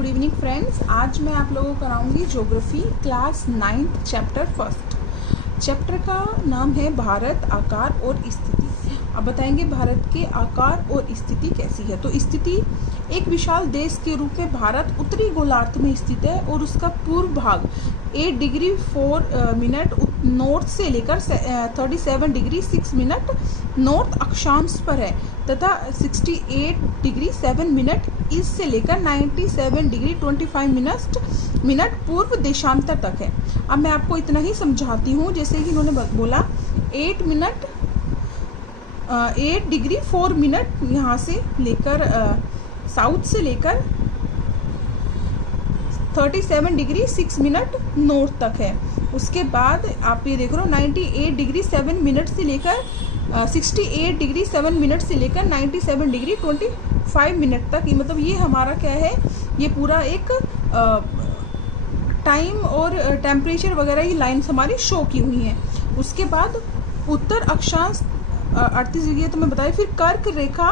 Good evening friends. आज मैं आप लोगों को कराऊंगी geography class 9th chapter first. Chapter का नाम है भारत, आकार और स्थिति। अब बताएंगे भारत के आकार और स्थिति कैसी है। तो स्थिति, एक विशाल देश के रूप में भारत उत्तरी गोलार्ध में स्थित है और उसका पूर्व भाग 8 डिग्री 4 मिनट नॉर्थ से लेकर 37 डिग्री 6 मिनट नॉर्थ अक्षांश पर है तथा 68 डिग्री 7 मिनट ईस्ट से लेकर 97 डिग्री 25 मिनट पूर्व देशांतर तक है। अब मैं आपको इतना ही समझाती हूँ, जैसे कि इन्होंने बोला 8 डिग्री 4 मिनट यहाँ से लेकर साउथ से लेकर 37 डिग्री 6 मिनट नॉर्थ तक है। उसके बाद आप ये देख रहे हो 98 डिग्री 7 मिनट से लेकर 68 डिग्री 7 मिनट से लेकर 97 डिग्री 25 मिनट तक। मतलब ये हमारा क्या है, ये पूरा एक टाइम और टेम्परेचर वगैरह की लाइन्स हमारी शो की हुई हैं। उसके बाद उत्तर अक्षांश 38 डिग्री तो मैं बताया। फिर कर्क रेखा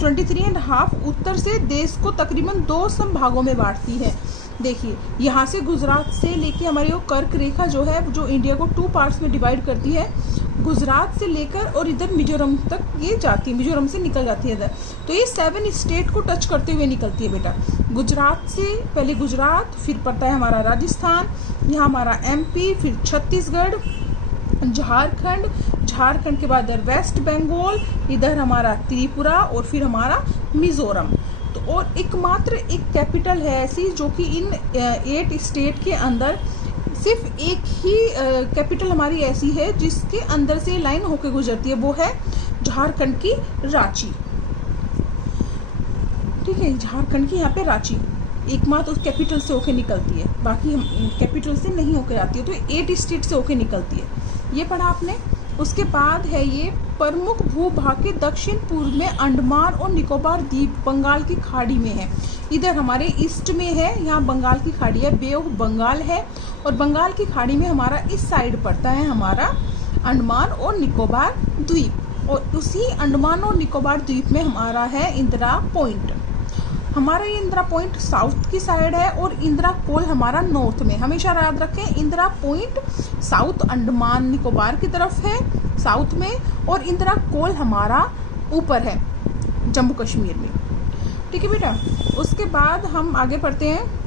23.5 उत्तर से देश को तकरीबन 2 संभागों में बांटती है। देखिए यहाँ से गुजरात से लेके हमारी वो कर्क रेखा जो है, जो इंडिया को 2 पार्ट्स में डिवाइड करती है, गुजरात से लेकर और इधर मिजोरम तक ये जाती है, मिजोरम से निकल जाती है इधर। तो ये 7 स्टेट को टच करते हुए निकलती है बेटा। गुजरात से पहले गुजरात, फिर पड़ता है हमारा राजस्थान, यहाँ हमारा MP, फिर छत्तीसगढ़, झारखंड के बाद इधर वेस्ट बंगाल, इधर हमारा त्रिपुरा और फिर हमारा मिजोरम। तो और एकमात्र एक कैपिटल है ऐसी जो कि इन 8 स्टेट के अंदर सिर्फ एक ही कैपिटल हमारी ऐसी है जिसके अंदर से लाइन होकर गुजरती है, वो है झारखंड की रांची। ठीक है, झारखंड की यहाँ पे रांची एकमात्र उस कैपिटल से होकर निकलती है, बाकी कैपिटल से नहीं होकर आती है। तो 8 स्टेट से होकर निकलती है, ये पढ़ा आपने। उसके बाद है ये प्रमुख भूभाग के दक्षिण पूर्व में अंडमान और निकोबार द्वीप बंगाल की खाड़ी में है। इधर हमारे ईस्ट में है, यहाँ बंगाल की खाड़ी है, बे ऑफ बंगाल है, और बंगाल की खाड़ी में हमारा इस साइड पड़ता है हमारा अंडमान और निकोबार द्वीप। और उसी अंडमान और निकोबार द्वीप में हमारा है इंदिरा पॉइंट। हमारा ये इंदिरा पॉइंट साउथ की साइड है और इंदिरा कोल हमारा नॉर्थ में। हमेशा याद रखें, इंदिरा पॉइंट साउथ अंडमान निकोबार की तरफ है साउथ में, और इंदिरा कोल हमारा ऊपर है जम्मू कश्मीर में। ठीक है बेटा। उसके बाद हम आगे पढ़ते हैं,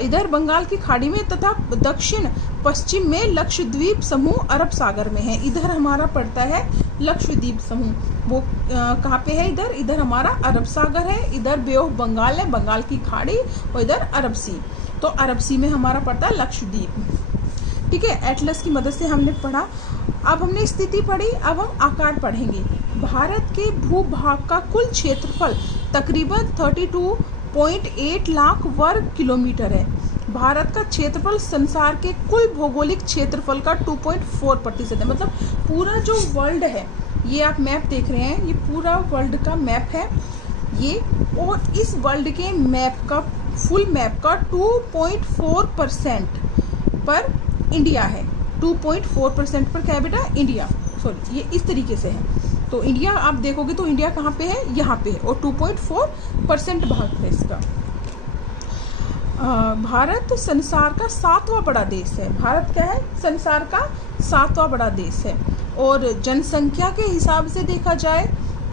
इधर बंगाल की खाड़ी में तथा दक्षिण पश्चिम में लक्षद्वीप समूह अरब सागर में है। इधर हमारा पड़ता है लक्षद्वीप समूह, वो कहाँ पे है, इधर हमारा अरब सागर है, इधर बे ऑफ बंगाल है, बंगाल की खाड़ी, और इधर अरब सी। तो अरब सी में हमारा पड़ता है लक्षद्वीप। ठीक है, एटलस की मदद से हमने पढ़ा। अब हमने स्थिति पढ़ी, अब हम आकार पढ़ेंगे। भारत के भूभाग का कुल क्षेत्रफल तकरीबन 32.8 लाख वर्ग किलोमीटर है। भारत का क्षेत्रफल संसार के कुल भौगोलिक क्षेत्रफल का 2.4% है। मतलब पूरा जो वर्ल्ड है, ये आप मैप देख रहे हैं, ये पूरा वर्ल्ड का मैप है ये, और इस वर्ल्ड के मैप का फुल मैप का 2.4% पर इंडिया है। 2.4% पर क्या है बेटा, इंडिया। सॉरी, ये इस तरीके से है। तो इंडिया आप देखोगे तो इंडिया कहाँ पे है, यहाँ पे है, और 2.4% भाग है इसका। भारत संसार का 7वां बड़ा देश है। भारत क्या है, संसार का 7वां बड़ा देश है। और जनसंख्या के हिसाब से देखा जाए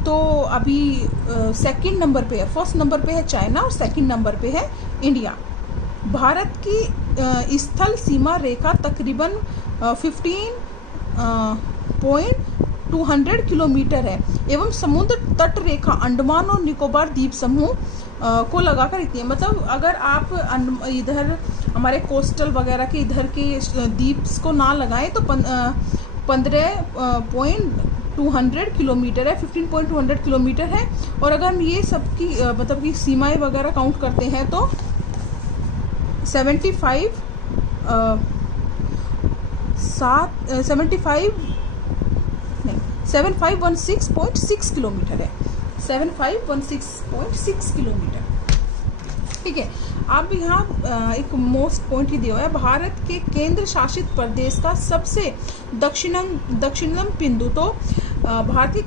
तो अभी 2nd नंबर पे है। 1st नंबर पे है चाइना और 2nd नंबर पे है इंडिया। भारत की स्थल सीमा रेखा तकरीबन 15.200 किलोमीटर है एवं समुद्र तट रेखा अंडमान और निकोबार द्वीप समूह को लगाकर इतनी है। मतलब अगर आप इधर हमारे कोस्टल वगैरह के इधर के द्वीप्स को ना लगाएं तो 15.200 किलोमीटर है, 15.200 किलोमीटर है। और अगर हम ये सब की मतलब कि सीमाएं वगैरह काउंट करते हैं तो 7516.6 किलोमीटर है। 7516.6 किलोमीटर। ठीक है। अब यहाँ एक मोस्ट पॉइंट ही दिया हुआ है, भारत के केंद्र शासित प्रदेश का सबसे दक्षिणतम बिंदु। तो भारत के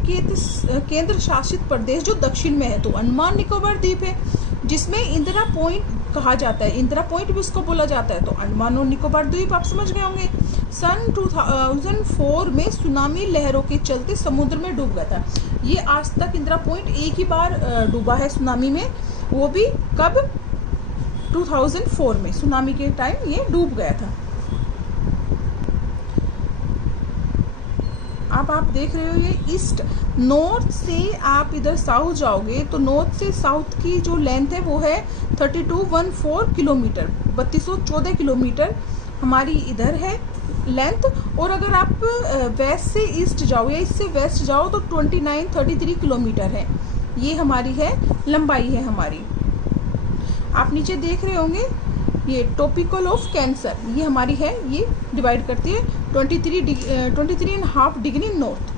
केंद्र शासित प्रदेश जो दक्षिण में है तो अंडमान निकोबार द्वीप है। जिसमें इंदिरा पॉइंट कहा जाता है, इंदिरा पॉइंट भी उसको बोला जाता है। तो अंडमान और निकोबार द्वीप आप समझ गए होंगे। सन 2004 में सुनामी लहरों के चलते समुद्र में डूब गया था। ये आज तक इंदिरा पॉइंट एक ही बार डूबा है सुनामी में, वो भी कब, 2004 में सुनामी के टाइम ये डूब गया था। अब आप देख रहे हो ये ईस्ट, नॉर्थ से आप इधर साउथ जाओगे तो नॉर्थ से साउथ की जो लेंथ है वो है 3214 किलोमीटर, 3214 किलोमीटर हमारी इधर है लेंथ। और अगर आप वेस्ट से ईस्ट जाओ या ईस्ट से वेस्ट जाओ तो 2933 किलोमीटर है, ये हमारी है लंबाई है हमारी। आप नीचे देख रहे होंगे ये टॉपिकल ऑफ कैंसर, ये हमारी है, ये डिवाइड करती है 23.5 डिग्री नॉर्थ।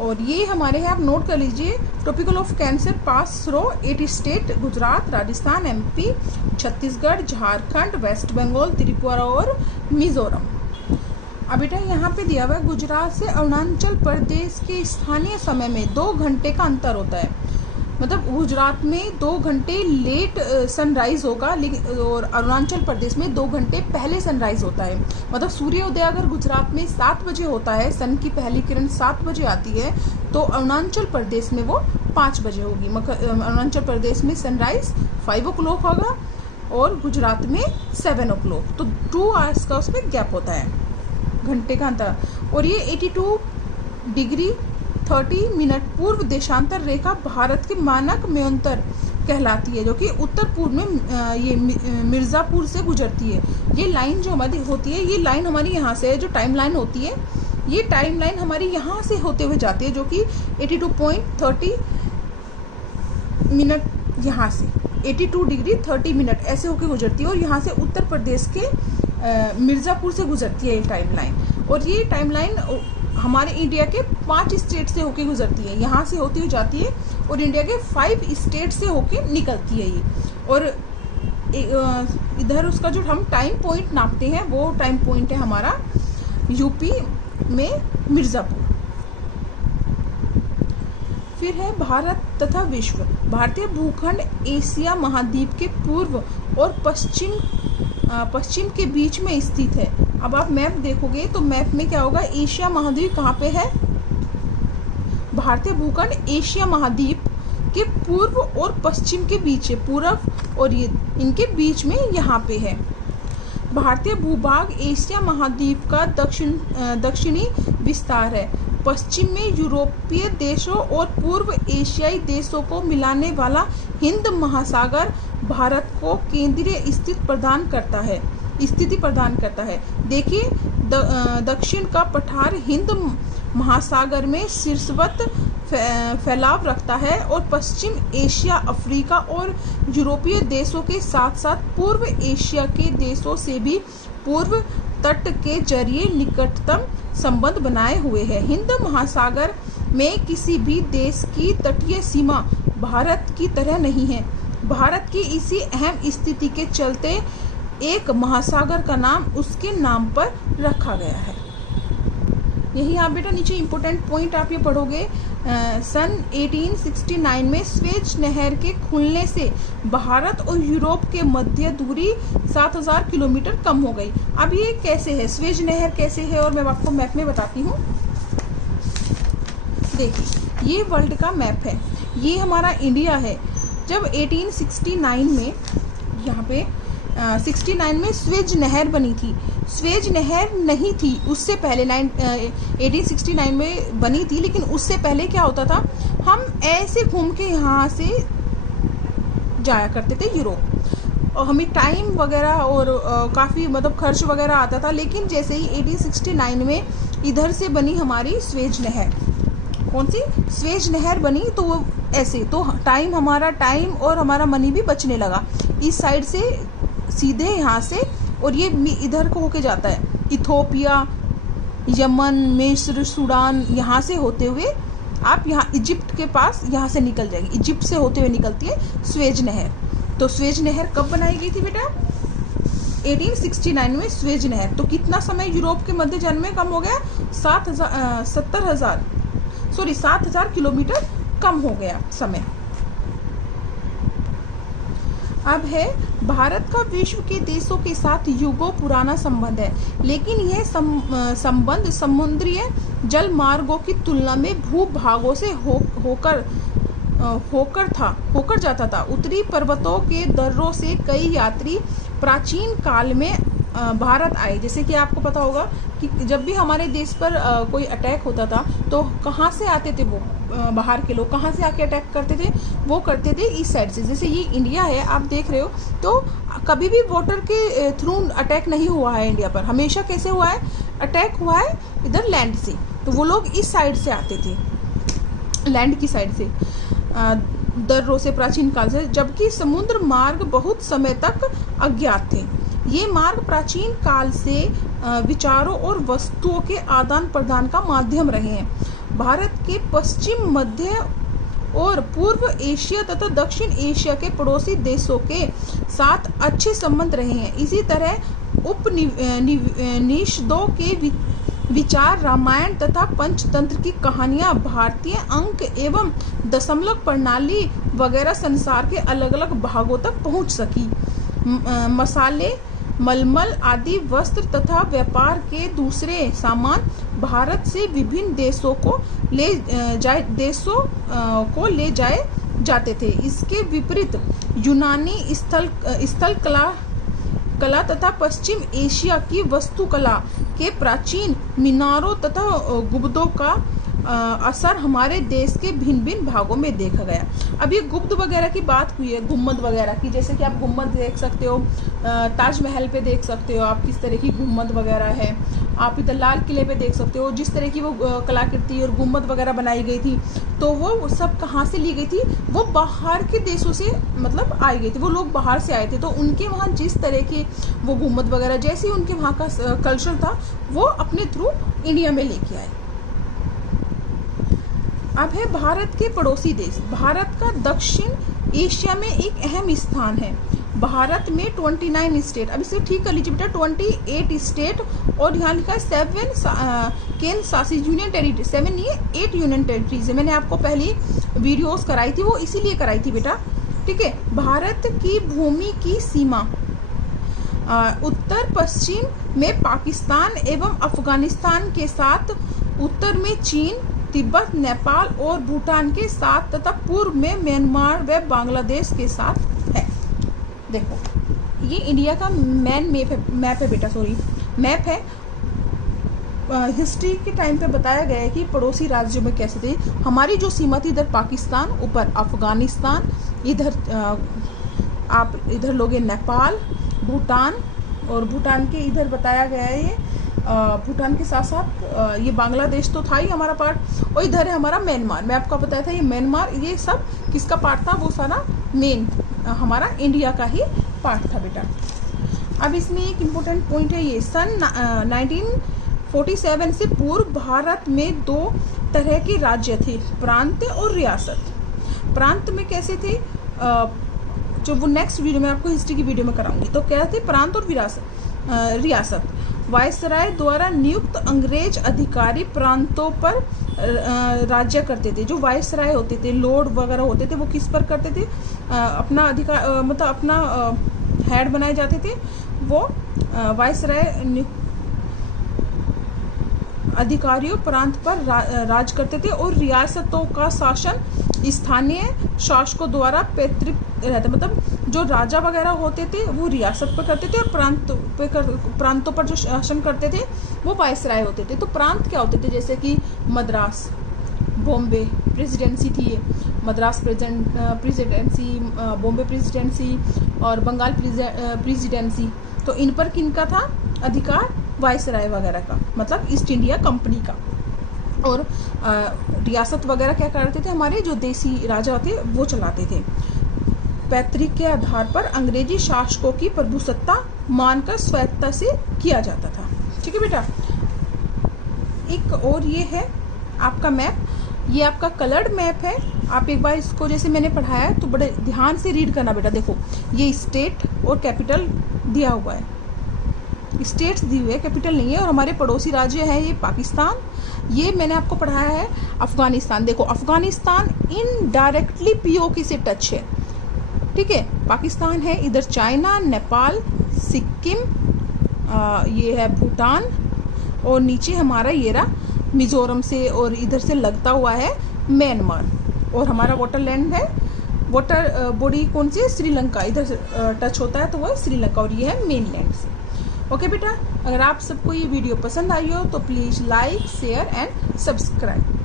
और ये हमारे हैं, आप नोट कर लीजिए, tropic of cancer pass through 8 state, Gujarat, Rajasthan, MP, Chhattisgarh, Jharkhand, West Bengal, Tripura और मिजोरम। अब बेटा यहाँ पे दिया हुआ है गुजरात से अरुणाचल प्रदेश के स्थानीय समय में 2 घंटे का अंतर होता है। मतलब गुजरात में 2 घंटे लेट सनराइज होगा, लेकिन और अरुणाचल प्रदेश में 2 घंटे पहले सनराइज होता है। मतलब सूर्योदय अगर गुजरात में 7 बजे होता है, सन की पहली किरण 7 बजे आती है, तो अरुणाचल प्रदेश में वो 5 बजे होगी। अरुणाचल प्रदेश में सनराइज 5 o'clock होगा और गुजरात में 7 o'clock, तो 2 आवर्स का उसमें गैप होता है, घंटे का अंतर। और ये 82 डिग्री 30 मिनट पूर्व देशांतर रेखा भारत के मानक मेंतर कहलाती है, जो कि उत्तर पूर्व में ये मिर्ज़ापुर से गुजरती है। ये लाइन जो हमारी होती है, ये लाइन हमारी यहाँ से जो टाइम लाइन होती है, ये टाइम लाइन हमारी यहाँ से होते हुए जाती है, जो कि 82.30 मिनट यहाँ से 82 डिग्री 30 मिनट ऐसे होके गुजरती है। और यहाँ से उत्तर प्रदेश के मिर्ज़ापुर से गुजरती है ये टाइम लाइन। और ये टाइम लाइन हमारे इंडिया के 5 स्टेट से होके गुजरती है, यहाँ से होती हुई जाती है और इंडिया के 5 स्टेट से होके निकलती है ये। और इधर उसका जो हम टाइम पॉइंट नापते हैं वो टाइम पॉइंट है हमारा यूपी में मिर्ज़ापुर। फिर है भारत तथा विश्व। भारतीय भूखंड एशिया महाद्वीप के पूर्व और पश्चिम के बीच में स्थित है। अब आप मैप देखोगे तो मैप में क्या होगा, एशिया महाद्वीप कहाँ पे है, भारतीय भूखंड एशिया महाद्वीप के पूर्व और पश्चिम के बीच है, पूर्व और ये इनके बीच में यहाँ पे है। भारतीय भूभाग एशिया महाद्वीप का दक्षिणी विस्तार है। पश्चिम में यूरोपीय देशों और पूर्व एशियाई देशों को मिलाने वाला हिंद महासागर भारत को केंद्रीय स्थिति प्रदान करता है। देखिए दक्षिण का पठार हिंद महासागर में शीर्षवत फैलाव रखता है और पश्चिम एशिया, अफ्रीका और यूरोपीय देशों के साथ साथ पूर्व एशिया के देशों से भी पूर्व तट के जरिए निकटतम संबंध बनाए हुए है। हिंद महासागर में किसी भी देश की तटीय सीमा भारत की तरह नहीं है। भारत की इसी अहम स्थिति के चलते एक महासागर का नाम उसके नाम पर रखा गया है। यही आप बेटा नीचे इम्पोर्टेंट पॉइंट आप ये पढ़ोगे, सन 1869 में स्वेज नहर के खुलने से भारत और यूरोप के मध्य दूरी 7000 किलोमीटर कम हो गई। अब ये कैसे है, स्वेज नहर कैसे है, और मैं आपको मैप में बताती हूँ। देखिए ये वर्ल्ड का मैप है, ये हमारा इंडिया है। जब 1869 में यहाँ पे 69 में स्वेज नहर बनी थी, स्वेज नहर नहीं थी उससे पहले 1869 में बनी थी, लेकिन उससे पहले क्या होता था, हम ऐसे घूम के यहाँ से जाया करते थे यूरोप, और हमें टाइम वगैरह और काफ़ी मतलब खर्च वगैरह आता था। लेकिन जैसे ही 1869 में इधर से बनी हमारी स्वेज नहर, कौन सी स्वेज नहर बनी, तो वो ऐसे तो टाइम और हमारा मनी भी बचने लगा। इस साइड से सीधे यहाँ से, और ये इधर को होके जाता है इथोपिया, यमन, मिस्र, सूडान, यहाँ से होते हुए आप यहाँ इजिप्ट के पास यहाँ से निकल जाएगी, इजिप्ट से होते हुए निकलती है स्वेज नहर। तो स्वेज नहर कब बनाई गई थी बेटा, 1869 में स्वेज नहर। तो कितना समय यूरोप के मध्य जन में कम हो गया, 7000 किलोमीटर कम हो गया समय। अब है भारत का विश्व के देशों के साथ युगों पुराना संबंध है, लेकिन यह संबंध समुद्रीय जल मार्गों की तुलना में भूभागों से होकर जाता था। उत्तरी पर्वतों के दर्रों से कई यात्री प्राचीन काल में भारत आए। जैसे कि आपको पता होगा कि जब भी हमारे देश पर कोई अटैक होता था तो कहाँ से आते थे वो बाहर के लोग, कहाँ से आके अटैक करते थे, वो करते थे इस साइड से। जैसे ये इंडिया है, आप देख रहे हो, तो कभी भी वाटर के थ्रू अटैक नहीं हुआ है इंडिया पर। हमेशा कैसे हुआ है, अटैक हुआ है इधर लैंड से। तो वो लोग इस साइड से आते थे, लैंड की साइड से, दर्रों से प्राचीन काल से, जबकि समुद्र मार्ग बहुत समय तक अज्ञात थे। ये मार्ग प्राचीन काल से विचारों और वस्तुओं के आदान प्रदान का माध्यम रहे हैं। भारत के पश्चिम, मध्य और पूर्व एशिया तथा दक्षिण एशिया के पड़ोसी देशों के साथ अच्छे संबंध रहे हैं। इसी तरह उपनिषदों के विचार, रामायण तथा पंचतंत्र की कहानियां, भारतीय अंक एवं दशमलव प्रणाली वगैरह संसार के अलग अलग भागों तक पहुंच सकी। मसाले, मलमल आदि वस्त्र तथा व्यापार के दूसरे सामान भारत से विभिन्न देशों को ले जाए जाते थे। इसके विपरीत यूनानी स्थल कला तथा पश्चिम एशिया की वास्तुकला के प्राचीन मीनारों तथा गुंबदों का असर हमारे देश के भिन्न भिन्न भागों में देखा गया। अब ये गुंबद वगैरह की बात हुई है, गुम्मद वगैरह की, जैसे कि आप गुम्मद देख सकते हो, ताजमहल पे देख सकते हो आप किस तरह की गुम्मद वगैरह है। आप इधर लाल किले पे देख सकते हो जिस तरह की वो कलाकृति और गुम्मद वगैरह बनाई गई थी। तो वो सब कहाँ से ली गई थी, वो बाहर के देशों से मतलब आई गई थी, वो लोग बाहर से आए थे। तो उनके वहाँ जिस तरह की वो गुम्मद वगैरह, जैसे उनके वहाँ का कल्चर था, वो अपने थ्रू इंडिया में लेके आए। अब है भारत के पड़ोसी देश। भारत का दक्षिण एशिया में एक अहम स्थान है। भारत में 29 स्टेट, अब इसे ठीक कर लीजिए बेटा, 28 स्टेट और यहाँ लिखा है 7 केंद्र शासित यूनियन टेरिटरी, 7 नहीं है 8 यूनियन टेरिटरीज है। मैंने आपको पहली वीडियोस कराई थी, वो इसीलिए कराई थी बेटा, ठीक है। भारत की भूमि की सीमा उत्तर पश्चिम में पाकिस्तान एवं अफगानिस्तान के साथ, उत्तर में चीन, तिब्बत, नेपाल और भूटान के साथ तथा पूर्व में म्यांमार व बांग्लादेश के साथ है। देखो ये इंडिया का मैप है बेटा, मैप है। हिस्ट्री के टाइम पे बताया गया है कि पड़ोसी राज्यों में कैसे थे। हमारी जो सीमा थी, इधर पाकिस्तान, ऊपर अफगानिस्तान, इधर आप इधर लोगे नेपाल, भूटान, और भूटान के इधर बताया गया है ये भूटान के साथ साथ ये बांग्लादेश तो था ही हमारा पार्ट, और इधर है हमारा म्यांमार। मैं आपको बताया था ये म्यांमार, ये सब किसका पार्ट था, वो सारा मेन हमारा इंडिया का ही पार्ट था बेटा। अब इसमें एक इम्पोर्टेंट पॉइंट है, ये सन 1947 से पूर्व भारत में 2 तरह के राज्य थे, प्रांत और रियासत। प्रांत में कैसे थे, जो वो नेक्स्ट वीडियो में आपको हिस्ट्री की वीडियो में कराऊंगी। तो क्या थे प्रांत और रियासत। वायसराय द्वारा नियुक्त अंग्रेज अधिकारी प्रांतों पर राज्य करते थे। जो वायसराय होते थे, लॉर्ड वगैरह होते थे, वो किस पर करते थे, अपना अधिकार मतलब अपना हेड बनाए जाते थे। वो वायसराय अधिकारियों प्रांत पर राज करते थे, और रियासतों का शासन स्थानीय शासकों द्वारा पैतृक रहता, मतलब जो राजा वगैरह होते थे वो रियासत पर करते थे, और प्रांतों पर जो शासन करते थे वो वायसराय होते थे। तो प्रांत क्या होते थे, जैसे कि मद्रास, बॉम्बे प्रेसिडेंसी थी, ये मद्रास प्रेसिडेंसी, बॉम्बे प्रेसिडेंसी और बंगाल प्रेसिडेंसी। तो इन पर किनका था अधिकार, वायसराय वगैरह का, मतलब ईस्ट इंडिया कंपनी का। और रियासत वगैरह क्या करते थे, हमारे जो देसी राजा थे वो चलाते थे। पैतृक के आधार पर अंग्रेजी शासकों की प्रभुसत्ता मानकर स्वायत्तता से किया जाता था। ठीक है बेटा। एक और ये है आपका मैप, ये आपका कलर्ड मैप है। आप एक बार इसको जैसे मैंने पढ़ाया है तो बड़े ध्यान से रीड करना बेटा। देखो ये स्टेट और कैपिटल दिया हुआ है, स्टेट्स दी हुई है, कैपिटल नहीं है। और हमारे पड़ोसी राज्य है ये पाकिस्तान, ये मैंने आपको पढ़ाया है अफगानिस्तान। देखो अफगानिस्तान इनडायरेक्टली पीओके से टच है, ठीक है। पाकिस्तान है, इधर चाइना, नेपाल, सिक्किम, ये है भूटान, और नीचे हमारा ये रहा मिजोरम से, और इधर से लगता हुआ है म्यांमार, और हमारा वाटर लैंड है, वाटर बॉडी कौन सी है, श्रीलंका, इधर से टच होता है तो वो है श्रीलंका, और ये है मेन लैंड से। ओके बेटा, अगर आप सबको ये वीडियो पसंद आई हो तो please like, share and subscribe.